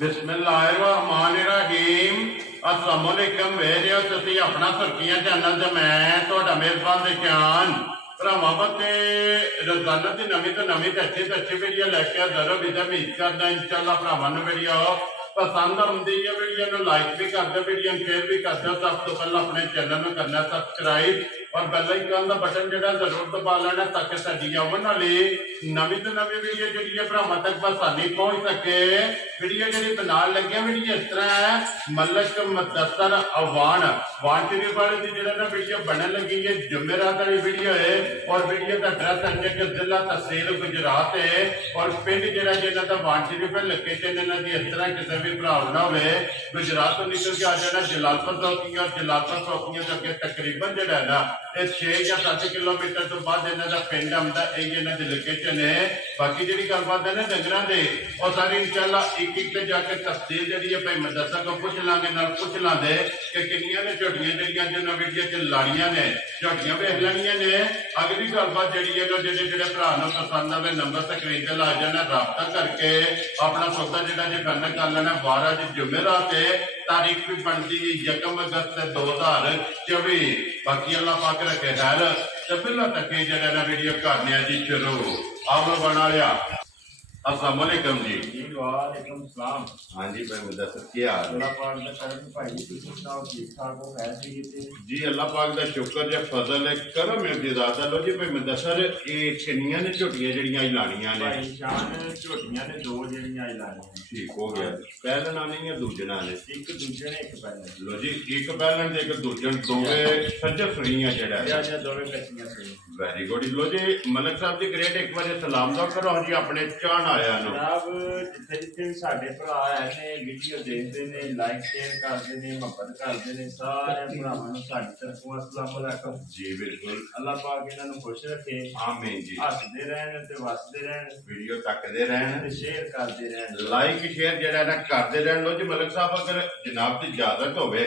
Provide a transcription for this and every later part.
बिस्मिल्लाहिर्रहमानिर्रहीम अस्सलाम वालेकुम वेरियो तुसी अपना सुर्खियां चैनल ते मैं तुहाडा मेजबान दे जान भरावां बते रोजाना दी नवीं तो अच्छी वीडियो लैके हाजिर हो विदा उम्मीद करदा इंशाअल्लाह भरावां नूं वीडियो पसंद आउंदी है वीडियो नूं लाइक भी कर दो वीडियो शेयर भी कर दो सब तो पहले अपने चैनल नूं करना सब्सक्राइब और बेल आइकन का बटन जो जरूर दबा लेना ताकि साडी आउण वाली नवीं तो नवीं वीडियो जी भरावां तक आसानी पहुंच सके। वीडियो जी बनाने लगे वीडियो इस तरह है मलक मुदस्सर अवान वान शरीफ वाले की जो वीडियो बनने लगी है जुमेरात वाली वीडियो है और वीडियो का एड्रैस है कि जिला तहसील गुजरात है और पिंड जो जिन्हों का वान शरीफ है लोकेशन इन्हों की इस तरह किसी भी भराव ना हो गुजरात तो निकल के आ जाना जलालपुर चौकियां और जलालपुर चौकियां के अगे तकरीबन जो है ना 6 या 7 किलोमीटर तो बाद इन्हों का पिंड आता यही इन्हों की लोकेशन है। बाकी जी गलबात है ना डंगर के और सारी इंशाल्लाह एक एक जाके तफसील जी है भाई मुदस्सर को पूछ लांगे पूछ लाते कि किनिया ने झोटियां जड़ियां जिन्होंने वीडियो च लाड़ियां ने झोटियां वेख लैनियां ने। अगली गलबात जी है जो भरा पसंद आए नंबर स्क्रीन से ला जाना रबता करके अपना सौदा जो करना कर लेना। 12 जुमेरात तारीख भी बनती 1 अगस्त 2024। बाकी अल्लाह पाक रखे खैर तो पहला तक जरा ना वीडियो करने जी शुरू आप बना लिया। अस्सलाम वालेकुम जी। वालेकुम सलाम। हाँ जी भाई मुदस्सर क्या हाल है? अल्लाह पाक दा करम भाई तुसीं सुनाओ ठीक ठाक हो है जी अल्लाह पाक दा शुक्र है फजल है करम है जिदा लो जी भाई मुदस्सर ये किनियां ने झोटियां जड़ियां लानियां ने भाई शान झोटियां ने दो जड़ियां लानियां ठीक हो गया पहलन आने या दूजन आने एक दूजे ने एक पहले लो जी एक पहलन ते एक दूजन दोवे सज्ज सुनियां जड़ा या या दोवे कच्चियां सुई। वेरी गुड लो जी मलक साहब जी ग्रेट एक बार सलाम दो करो जी अपने चाहन आया नो जनाब जिथे जिथे भी साडे भरा है ने वीडियो देखते ने लाइक शेयर करते ने मोहब्बत करते ने सारे भरावां नूं साडी तरफों अस्सलाम वालेकुम जी बिल्कुल अल्लाह पाक इन्हां नूं खुश रखे आमीन जी हसदे रहन ते वसदे रहन वीडियो तकदे रहन ते शेयर करते रहन लाइक शेयर जरा ना करते रहन। लो जी मलक साहब अगर जनाब की इजाजत होवे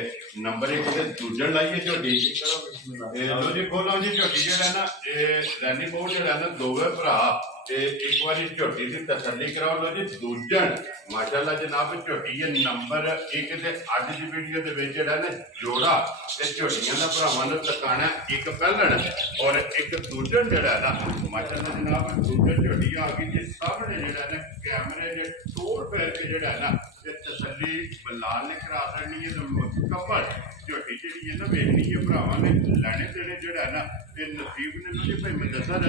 नंबर 1 ते दूजन लाइए झोटी करो बिस्मिल्लाह। लो जी खोलो जी झोटी जरा ना रैनी बोर्ड जरा ना दोवे भरा एक बार झोटी की तसली कराओ। लो जी दूजन माशाल्लाह जनाब झोटी है नंबर 1 ते अज की वीडियो के जरा ना जोड़ा ते झोटियां का भरावां नूं तकाना एक पहलन और एक दूजन जरा ना माशाल्लाह जनाब दूजन झोटियां आ गई जी सामने जरा ना कैमरे ने तोड़ पैर के जरा ना तसली बलाल ने करा देनी है तो मुकम्मल झोटी जी है ना वेखनी है भरावां ने लैने देने जरा ना नसीब ने लो जी भाई मुदस्सर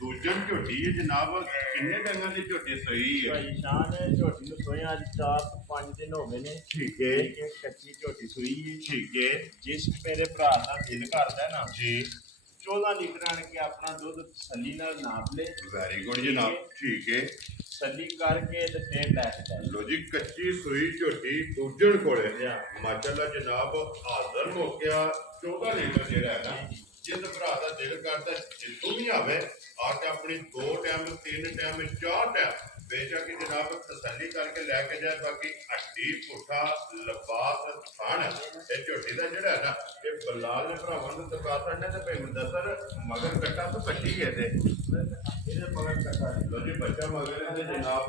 दूजन झोटी है जनाब किन्ने डंगर की झोटी सही है? भाई शान झोटी नूं सोए अज 4 ਤੋਂ 5 दिन हो गए ने ठीक है एक कच्ची झोटी सूई है। ठीक है जिस मेरे भरा का दिल करदा ना जी 14 लीटर आन के अपना दूध तसली नाल नाप ले वेरी गुड जनाब ठीक है तसली करके ते फिर लै के जाए। लो जी कच्ची सुई झोटी दूजन कोले माशाल्लाह जनाब हाजिर हो गया 14 लीटर जेड़ा है ना जिस भरा का दिल करता जितों भी आवे आके अपनी 2 टाइम 3 टाइम 4 टाइम बेशक जनाब तसली करके लैके जाए। बाकी हड्डी पुठा लबास थान झोटी का जोड़ा है ना ये बलाल ने भरावां नूं दबा छड्डना ते भाई मुदस्सर मगर कट्टा तो कच्ची है ਇਹਦੇ ਮਗਰ ਕੱਟਾ लो जी बच्चा मगर है जनाब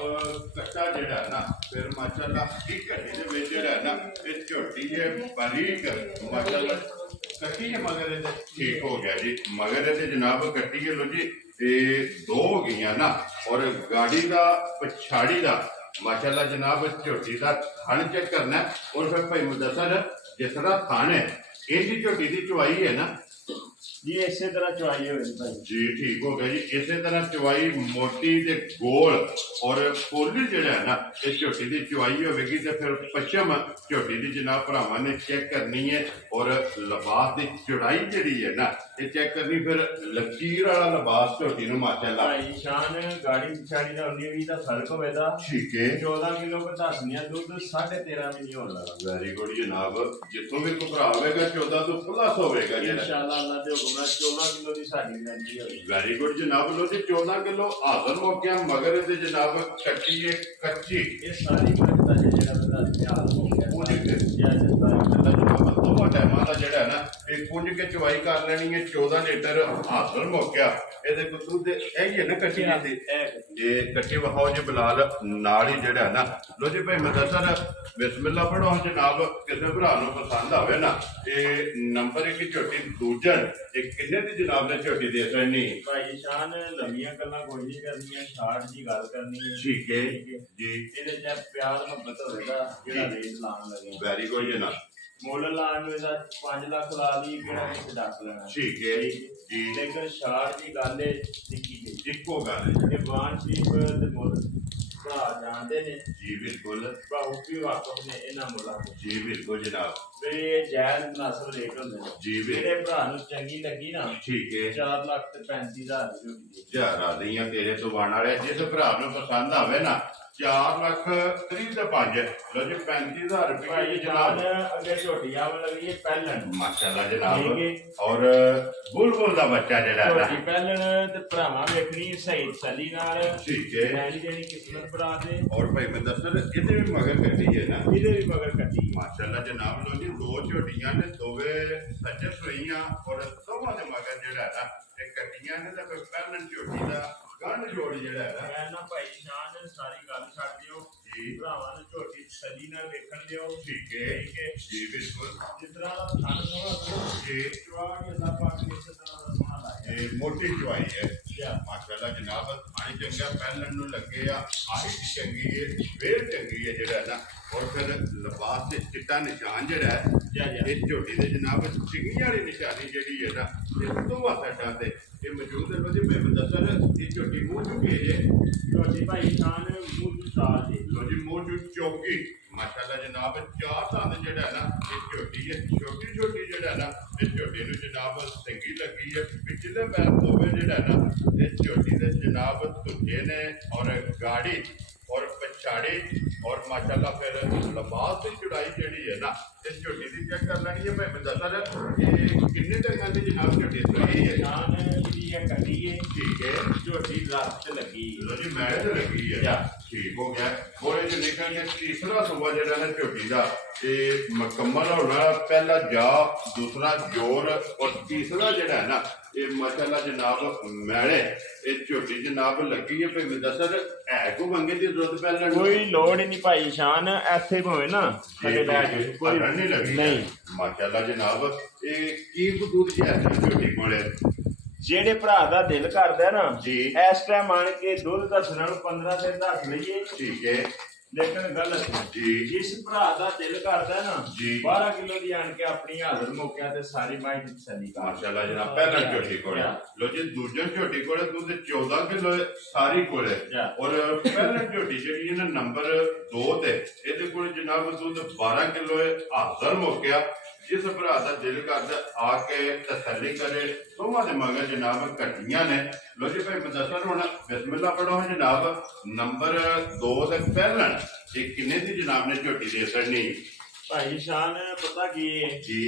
कट्टा जोड़ा है ना फिर माशाल्लाह एक घंटे के विच जोड़ा है ना ये झोटी है बारीक माशाल्लाह कट्टी है मगर ये ठीक हो गया जी मगर ये जनाब कट्टी है। लो जी ये 2 हो गई ना और गाड़ी का पछाड़ी का माशाल्लाह जनाब झोटी का थन चेक करना और फिर भाई मुदस्सर जिस तरह थन है ये झोटी की चुवाई है ना ये इसे तरह चुआई होई भाई जी ठीक हो गया जी। इस तरह चुवाई मोटी ते गोल और पोली जड़ा है ना ये झोटी की चुवाई होगी तो फिर पश्चिम झोटी की जनाब भरावां ने चेक करनी है और लिबास की चौड़ाई जी है ना ये चेक करनी फिर लकीर वाला लिबास झोटी नूं माशाल्लाह भाई शान गाड़ी पिछाड़ी दा 19-20 दा फर्क होवेगा ठीक है 14 किलो घटासनिया दूध 13.5 भी नहीं होने लगा। वेरी गुड जनाब जितों भी कोई भरा होगा 14 तो प्लस होगा इंशाअल्लाह अल्लाह दे हुक्म नाल 14 किलो की साडी गारंटी होगी। वेरी गुड जनाब लो जी 14 किलो हाजिर हो गया मगर ये जनाब कच्ची है कच्ची ये सारी बात जेड़ा बता हाल हो गया वो देखते या जिस तरह दोवां टाइमां दा जेड़ा है ना ਇਹ ਕੁੰਝ ਕੇ ਚਵਾਈ ਕਰ ਲੈਣੀ ਹੈ 14 ਲੀਟਰ ਹਾਸਲ ਮੁੱਕਿਆ ਇਹਦੇ ਕੋ ਦੁੱਧ ਇਹ ਹੀ ਹੈ ਨਾ ਕੱਚੀ ਦੀ ਇਹ ਕੱਚੀ ਵਹਾਓ ਜੀ ਬਲਾਲ ਨਾਲ ਹੀ ਜਿਹੜਾ ਨਾ ਲੋ ਜੀ ਭਾਈ ਮੁਦੱਸਰ ਬਿਸਮਿਲ੍ਲਾ ਪੜੋ ਜਨਾਬ ਕਿਸੇ ਭਰਾ ਨੂੰ ਪਸੰਦ ਆਵੇ ਨਾ ਇਹ ਨੰਬਰ 1 ਝੋਟੀ ਦੂਜਣ ਇਹ ਕਿੰਨੇ ਦੀ ਜਨਾਬ ਨੇ ਝੋਟੀ ਦੇ ਸਕਣੀ ਭਾਈ ਸ਼ਾਨ ਲੰਮੀਆਂ ਗੱਲਾਂ ਕੋਈ ਨਹੀਂ ਕਰਨੀਆਂ ਸ਼ਾਰਟ ਦੀ ਗੱਲ ਕਰਨੀ ਹੈ ਠੀਕ ਹੈ ਜੀ ਇਹਦੇ ਚ ਪਿਆਰ ਮੁਹੱਬਤ ਹੋਵੇਗਾ ਜਿਹੜਾ ਰੇਟ ਲਾਉਣ ਲੱਗੇ ਵੈਰੀ ਗੁੱਡ ਜਨਾਬ ਮੁੱਲ ਲਾਉਣ ਨੂੰ ਇਹਦਾ 5 ਲੱਖ ਲਾ ਲਈ ਕਿਹੜਾ ਵਿੱਚ ਡੱਕ ਲੈਣਾ ਠੀਕ ਹੈ ਜੀ ਲੇਕਿਨ ਸ਼ਾਰਟ ਦੀ ਗੱਲ ਹੈ ਨਿੱਕੀ ਜਿਹੀ ਇੱਕੋ ਗੱਲ ਹੈ ਇਹ ਵਾਨ ਸ਼ੀਪ ਤੇ ਮੁੱਲ ਭਰਾ ਜਾਣਦੇ ਨੇ ਜੀ ਬਿਲਕੁਲ ਬਹੁਤ ਵੀ ਵਾਕਫ ਨੇ ਇਹਨਾਂ ਮੁੱਲਾਂ ਤੋਂ ਜੀ ਬਿਲਕੁਲ ਜਨਾਬ ਵੀ ਇਹ ਜਾਇਜ਼ ਮੁਨਾਸਬ ਰੇਟ ਹੁੰਦੇ ਨੇ ਜੀ ਜਿਹੜੇ ਭਰਾ ਨੂੰ ਚੰਗੀ ਲੱਗੀ ਨਾ ਠੀਕ ਹੈ 4 ਲੱਖ ਤੇ 35,000 ਦੀ ਝੋਟੀ ਦੇ ਜਾਰਾ ਦੀਆਂ ਤੇਰੇ ਤੋਂ ਬਣ ਵਾਲੇ ਜਿਸ ਭਰਾ ਨੂੰ ਪਸੰਦ ਆਵੇ ਨਾ 4 ਲੱਖ 30 ਤੇ 5 ਲੋ ਜੀ 35,000 ਰੁਪਏ ਭਾਈ ਦੀ ਜਨਾਬ ਜਨਾਬ ਅੱਗੇ ਝੋਟੀ ਆਵਣ ਲੱਗੀ ਹੈ ਪਹਿਲਣ ਮਾਸ਼ਾਅੱਲਾ ਜਨਾਬ ਠੀਕ ਹੈ। ਔਰ ਬੁਲਬੁਲ ਦਾ ਬੱਚਾ ਜਿਹੜਾ ਹੈ ਝੋਟੀ ਪਹਿਲਣ ਤੇ ਭਰਾਵਾਂ ਵੇਖਣੀ ਸਹੀ ਤਸੱਲੀ ਨਾਲ ਠੀਕ ਹੈ ਲੈਣੀ ਦੇਣੀ ਕਿਸਮਤ ਭਰਾ ਦੇ ਔਰ ਭਾਈ ਮੈਂ ਦੱਸਦਾ ਇਹਦੇ ਵੀ ਮਗਰ ਕੱਢੀ ਹੈ ਨਾ ਇਹਦੇ ਵੀ ਮਗਰ ਕੱਟੀ ਮਾਸ਼ਾਅੱਲਾ ਜਨਾਬ ਲੋ ਜੀ 2 ਝੋਟੀਆਂ ਨੇ ਦੋਵੇਂ ਸੱਜੇ ਸੋਈਆਂ ਔਰ ਦੋਵਾਂ ਦੇ ਮਗਰ ਜਿਹੜਾ ਹੈ ਨਾ ਇਹ ਕੱਟੀਆਂ ਨੇ ਤਾਂ ਕੋਈ ਪਹਿਲਣ ਝੋਟੀ ਦਾ ਗੰਢ ਜੋੜ ਜਿਹੜਾ ਹੈ ਨਾ ਮੈਂ ਨਾ ਭਾਈ ਸ਼ਾਨ ਸਾਰੀ ਗੱਲ ਛੱਡ ਦਿਓ ਜੀ ਭਰਾਵਾਂ ਨੂੰ ਝੋਟੀ ਤਸੱਲੀ ਨਾਲ ਵੇਖਣ ਦਿਓ ਠੀਕ ਹੈ ਜੀ ਬਿਲਕੁਲ ਜਿਸ ਤਰ੍ਹਾਂ ਦਾ ਥਣ ਸੋਹਣਾ ਜੀ ਚਵਾ ਕੇ ਅੱਲਾ ਪਾਕ ਨੇ ਇਸ ਤਰ੍ਹਾਂ ਦਾ ਸੋਹਣਾ ਲਾਇਆ ਇਹ ਮੋਟੀ ਚਵਾਈ ਹੈ ਯਾ ਮਾਸ਼ਾਅੱਲਾ ਜਨਾਬ ਪਾਣੀ ਚੰਗਾ ਪਹਿਲਣ ਨੂੰ ਲੱਗੇ ਆ ਆਹੀ ਚੰਗੀ ਹੈ ਵੇਲ ਚੰਗੀ ਹੈ ਜਿਹੜਾ ਨਾ ਔਰ ਫਿਰ ਲਿਬਾਸ ਤੇ ਚਿੱਟਾ ਨਿਸ਼ਾਨ ਜਿਹੜਾ ਹੈ ਇਹ ਝੋਟੀ ਦੇ ਜਨਾਬ ਚਿੰਗੀਆਂ ਵਾਲੀ ਨਿਸ਼ਾਨੀ ਜਿਹੜੀ ਹੈ ਨਾ ਇਹ ਦੋਵਾਂ ਸਾਈਡਾਂ ਤੇ ਇਹ ਮੌਜੂਦ ਹੈ ਉਹਦੀ ਮੈਂ ਦੱਸਦਾ ਇਹ ਝੋਟੀ ਮੂੰਹ ਚੁੱਕੀ ਹੈ ਝੋਟੀ ਭਾਈ ਸ਼ਾਨ ਮੂੰਹ ਦੀ ਸਾਲ ਦੀ ਲੋ ਜੀ ਮੂੰਹ ਚੁੱਕ ਚੌਕੀ ਮਾਸ਼ਾਅੱਲਾ ਜਨਾਬ 4 ਦੰਦ ਜਿਹੜਾ ਨਾ ਇਹ ਝੋਟੀ ਹੈ ਛੋਟੀ ਛੋਟੀ ਜਿਹੜਾ ਨਾ ਇਹ ਝੋਟੀ ਨੂੰ ਜਨਾਬ ਚੰਗੀ ਲੱਗੀ ਹੈ ਪਿਛਲੇ ਪੈਰ ਦੋਵੇਂ ਜਿਹੜਾ ਨਾ ਇਹ ਝੋਟੀ ਦੇ ਜਨਾਬ ਧੁੱਜੇ ਨੇ ਔਰ ਗਾੜੀ ਔਰ ਪਛਾੜੀ ਔਰ ਮਾਸ਼ਾਅੱਲਾ ਫਿਰ ਲਿਬਾਸ ਦੀ ਚੜਾਈ ਜਿਹੜੀ ਹੈ ਨਾ ਇਹ ਝੋਟੀ ਦੀ ਚੈੱਕ ਕਰ ਲੈਣੀ ਹੈ ਮੈਂ ਦੱਸਦਾ ਇਹ ਕਿੰਨੇ ਦਿਨਾਂ ਦੀ ਜਨਾਬ ਝੋਟੀ ਸਹੀ ਹੈ ਸ਼ਾਨ ਜਿਹੜੀ ਹੈ ਕੱਟੀ ਹੈ ਠੀਕ ਹੈ ਝੋਟੀ ਲੱਤ ਤੇ ਲੱਗੀ ਲੋ ਜੀ ਮੈਂ ਤੇ ਲੱਗੀ ਹੈ ਠੀਕ ਹੋ ਗਿਆ ਹੋਏ ਚ ਨਿਕਲ ਕੇ ਤੀਸਰਾ ਸੂਬਾ ਜਿਹੜਾ ਹੈ ਝੋਟੀ ਦਾ ਇਹ ਮੁਕੰਮਲ ਹੋਣਾ ਪਹਿਲਾ ਜਾ ਦੂਸਰਾ ਜੋਰ ਔਰ ਤੀਸਰਾ ਜਿਹੜਾ ਹੈ ਨਾ ਇਹ ਮਾਸ਼ਾਅੱਲਾ ਜਨਾਬ ਮੈਲੇ ਇਹ ਝੋਟੀ ਜਨਾਬ ਲੱਗੀ ਹੈ ਭਈ ਦੱਸਦ ਹੈ ਕੋ ਮੰਗੇ ਦੀ ਦੁੱਧ ਪਹਿਲਾਂ ਕੋਈ ਲੋੜ ਹੀ ਨਹੀਂ ਭਾਈ ਸ਼ਾਨ ਐਥੇ ਭਾਵੇਂ ਨਾ ਥੱਲੇ ਲੈ ਜਾਓ ਕੋਈ ਨਹੀਂ ਲੱਗੀ ਨਹੀਂ ਮਾਸ਼ਾਅੱਲਾ ਜਨਾਬ ਇਹ ਕੀ ਦੁੱਧ ਜਿਹਾ ਹੈ ਝੋਟੀ ਕੋਲੇ ਜਿਹੜੇ ਭਰਾ ਦਾ ਦਿਲ ਕਰਦਾ ਨਾ ਜੀ ਇਸ ਟਾਈਮ ਆਣ ਕੇ ਦੁੱਧ ਦੱਸਣਾ ਨੂੰ 15 ਦਿਨ ਦੱਸ ਲਈਏ ਠੀਕ ਹੈ ਲੇਕਿਨ ਗਲਤ ਜੀ ਜਿਸ ਭਰਾ ਦਾ ਦਿਲ ਕਰਦਾ ਨਾ ਜੀ 12 ਕਿਲੋ ਦੀ ਆਣ ਕੇ ਆਪਣੀ ਹਾਜ਼ਰ ਮੌਕਿਆਂ ਤੇ ਸਾਰੀ ਮਾਈ ਦੀ ਤਸੱਲੀ ਕਰ ਮਾਸ਼ਾਅੱਲਾ ਜਨਾਬ ਪਹਿਲਾਂ ਝੋਟੀ ਕੋਲੇ ਲੋ ਜੀ ਦੂਜੇ ਝੋਟੀ ਕੋਲੇ ਦੁੱਧ 14 ਕਿਲੋ ਸਾਰੀ ਕੋਲੇ ਔਰ ਪਹਿਲਾਂ ਝੋਟੀ ਜਿਹੜੀ ਹੈ ਨਾ ਨੰਬਰ 2 ਤੇ ਇਹਦੇ ਕੋਲੇ ਜਨਾਬ ਦੁੱਧ 12 ਕਿਲੋ ਹਾਜ਼ਰ ਮੌਕਿਆ ਜਿਸ ਭਰਾ ਦਾ ਦਿਲ ਕਰਦਾ ਆ ਕੇ ਤਸੱਲੀ ਕਰੇ ਦੋਵਾਂ ਦੇ ਮਗਰ ਜਨਾਬ ਕੱਟੀਆਂ ਨੇ ਲੋ ਜੀ ਭਾਈ ਮੁਦੱਸਰ ਹੁਣ ਬਿਸਮਿਲ੍ਲਾ ਪੜੋ ਜਨਾਬ ਨੰਬਰ 2 ਤੇ ਪਹਿਲਾਂ ਇਹ ਕਿੰਨੇ ਦੀ ਜਨਾਬ ਨੇ ਝੋਟੀ ਦੇ ਸਕਣੀ ਭਾਈ ਸ਼ਾਨ ਪਤਾ ਕੀ ਹੈ ਜੀ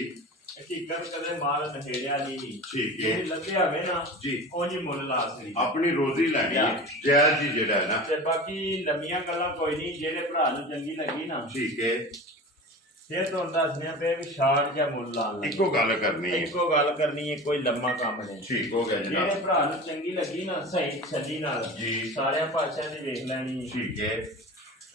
ਹਕੀਕਤ ਕਦੇ ਮਾਲ ਨਸ਼ੇੜਿਆ ਨਹੀਂ ਠੀਕ ਹੈ ਜੇ ਲੱਭਿਆ ਹੋਵੇ ਨਾ ਜੀ ਉਹ ਜੀ ਮੁੱਲ ਲਾ ਸਕਦੀ ਆਪਣੀ ਰੋਜ਼ੀ ਲੈਣੀ ਹੈ ਜਾਇਜ਼ ਜੀ ਜਿਹੜਾ ਹੈ ਨਾ ਤੇ ਬਾਕੀ ਲੰਮੀਆਂ ਗੱਲਾਂ ਕੋਈ ਨਹੀਂ ਜਿਹੜੇ ਭਰਾ ਨੂੰ ਚੰਗੀ ਲੱਗੀ ਨਾ ਠੀਕ ਹੈ ਫਿਰ ਤੁਹਾਨੂੰ ਦੱਸਦੇ ਪਏ ਵੀ ਸ਼ਾਰਟ ਜਾਂ ਮੁੱਲ ਲਾਉਣ ਲੱਗੇ ਇੱਕੋ ਗੱਲ ਕਰਨੀ ਹੈ ਇੱਕੋ ਗੱਲ ਕਰਨੀ ਹੈ ਕੋਈ ਲੰਮਾ ਕੰਮ ਨਹੀਂ ਠੀਕ ਹੋ ਗਿਆ ਜਿਹੜੇ ਜਨਾਬ ਭਰਾ ਨੂੰ ਚੰਗੀ ਲੱਗੀ ਨਾ ਸਹੀ ਛੱਲੀ ਨਾਲ ਜੀ ਸਾਰਿਆਂ ਪਾਸਿਆਂ ਦੀ ਵੇਖ ਲੈਣੀ ਠੀਕ ਹੈ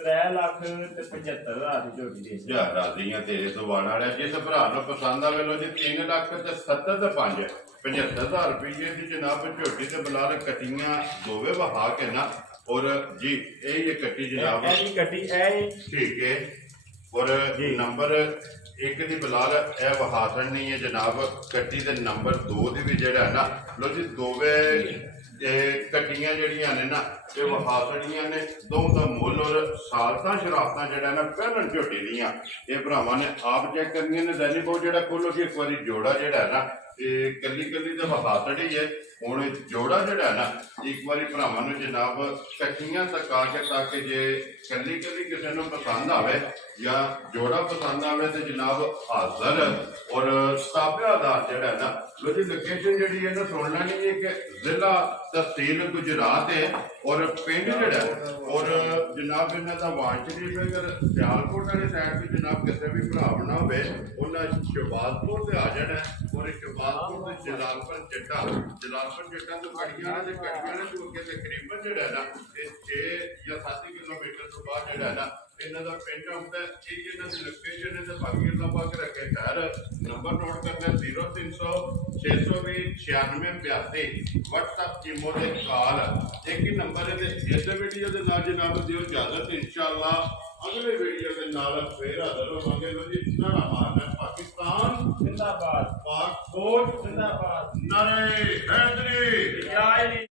3 ਲੱਖ ਤੇ 75,000 ਦੀ ਝੋਟੀ ਦੇ ਜਾ ਰਾਜ਼ੀਆਂ ਤੇਰੇ ਤੋਂ ਵਾਣ ਵਾਲਾ ਜਿਸ ਭਰਾ ਨੂੰ ਪਸੰਦ ਆਵੇ ਲੋ ਜੀ 3 ਲੱਖ ਤੇ 70 ਤੇ 5 75,000 ਰੁਪਏ ਦੀ ਜਨਾਬ ਝੋਟੀ ਤੇ ਬਲਾਲ ਕਟੀਆਂ ਦੋਵੇਂ ਵਹਾ ਕੇ ਨਾ ਔਰ ਜੀ ਇਹ ਕੱਟੀ ਜਨਾਬ ਇਹ ਕੱਟੀ ਇਹ ਠੀਕ ਹੈ ਔਰ ਨੰਬਰ 1 ਦੀ ਬਲਾਲ ਇਹ ਵਹਾਸਣ ਨਹੀਂ ਹੈ ਜਨਾਬ ਕੱਟੀ ਦੇ ਨੰਬਰ 2 ਦੇ ਵੀ ਜਿਹੜਾ ਨਾ ਲੋ ਜੀ ਦੋਵੇਂ ਕੱਟੀਆਂ ਜਿਹੜੀਆਂ ਨੇ ਨਾ ਇਹ ਵਹਾਸਣੀਆਂ ਨੇ ਦੋ ਦਾ ਮੁੱਲ ਔਰ ਸਾਲਤਾਂ ਸ਼ਰਾਫਤਾਂ ਜਿਹੜਾ ਨਾ ਪਹਿਲਾਂ ਝੋਟੀ ਦੀਆਂ ਇਹ ਭਰਾਵਾਂ ਨੇ ਆਪ ਚੈੱਕ ਕਰਨੀਆਂ ਨੇ ਦੈਨਿਕ ਉਹ ਜਿਹੜਾ ਖੋਲੋ ਜੀ ਇੱਕ ਵਾਰੀ ਜੋੜਾ ਜਿਹੜਾ ਨਾ ਇਹ ਕੱਲੀ ਕੱਲੀ ਦਾ ਵਹਾਸਣ ਹੀ ਹੈ ਹੁਣ ਇਹ ਜੋੜਾ ਜਿਹੜਾ ਹੈ ਨਾ ਇੱਕ ਵਾਰੀ ਭਰਾਵਾਂ ਨੂੰ ਜਨਾਬ ਇਕੱਠੀਆਂ ਤੱਕ ਆ ਕੇ ਤਾਂ ਕਿ ਜੇ ਕੱਲੀ ਕੱਲੀ ਕਿਸੇ ਨੂੰ ਪਸੰਦ ਆਵੇ ਜਾਂ ਜੋੜਾ ਪਸੰਦ ਆਵੇ ਤੇ ਜਨਾਬ ਹਾਜ਼ਰ ਔਰ ਸਾਬਿਆਦਾਰ ਜਿਹੜਾ ਹੈ ਨਾ ਉਹਦੀ ਲੋਕੇਸ਼ਨ ਜਿਹੜੀ ਹੈ ਨਾ ਸੁਣ ਲੈਣੀ ਹੈ ਕਿ ਜ਼ਿਲ੍ਹਾ ਤਹਿਸੀਲ ਗੁਜਰਾਤ ਹੈ ਔਰ ਪਿੰਡ ਜਿਹੜਾ ਔਰ ਜਨਾਬ ਇਹਨਾਂ ਦਾ ਵਾਂਚ ਸ਼ਰੀਫ ਅਗਰ ਸਿਆਲਕੋਟ ਵਾਲੇ ਸਾਈਡ ਤੇ ਜਨਾਬ ਕਿਸੇ ਵੀ ਭਰਾ ਬਣਾ ਹੋਵੇ ਉਹਨਾਂ ਸ਼ਿਵਾਲਪੁਰ ਤੇ ਆ ਜਾਣਾ ਔਰ ਸ਼ਿਵਾਲਪੁਰ ਤੇ ਜਲਾਲਪੁਰ ਜੱਟਾਂ ਤੋਂ ਕੜੀਆਂ ਦੇ ਤੋਂ ਅੱਗੇ ਤਕਰੀਬਨ ਜਿਹੜਾ ਨਾ ਇਹ 6 ਜਾਂ 7 ਕਿਲੋਮੀਟਰ ਤੋਂ ਬਾਅਦ ਜਿਹੜਾ ਨਾ ਇਹਨਾਂ ਦਾ ਪਿੰਡ ਆਉਂਦਾ ਇਹ ਇਹਨਾਂ ਦੀ ਲੋਕੇਸ਼ਨ ਹੈ ਤੇ ਬਾਕੀ ਅੱਲਾਹ ਪਾਕ ਰੱਖੇ ਘਰ ਨੰਬਰ ਨੋਟ ਕਰਨਾ 0300 620 9682 WhatsApp ਇਮੋ ਤੇ ਕਾਲ ਇੱਕ ਹੀ ਨੰਬਰ ਹੈ ਤੇ ਇਸ ਵੀਡੀਓ ਦੇ ਨਾਲ ਜਨਾਬ ਦਿਓ ਇਜਾਜ਼ਤ ਇਨਸ਼ਾਅੱਲਾ ਅਗਲੇ ਵੀਡੀਓ ਦੇ ਨਾਲ ਫੇਰ ਹਾਜ਼ਰ ਹੋਵਾਂਗੇ ਜੀ ਨਾ ਮਾਰਨਾ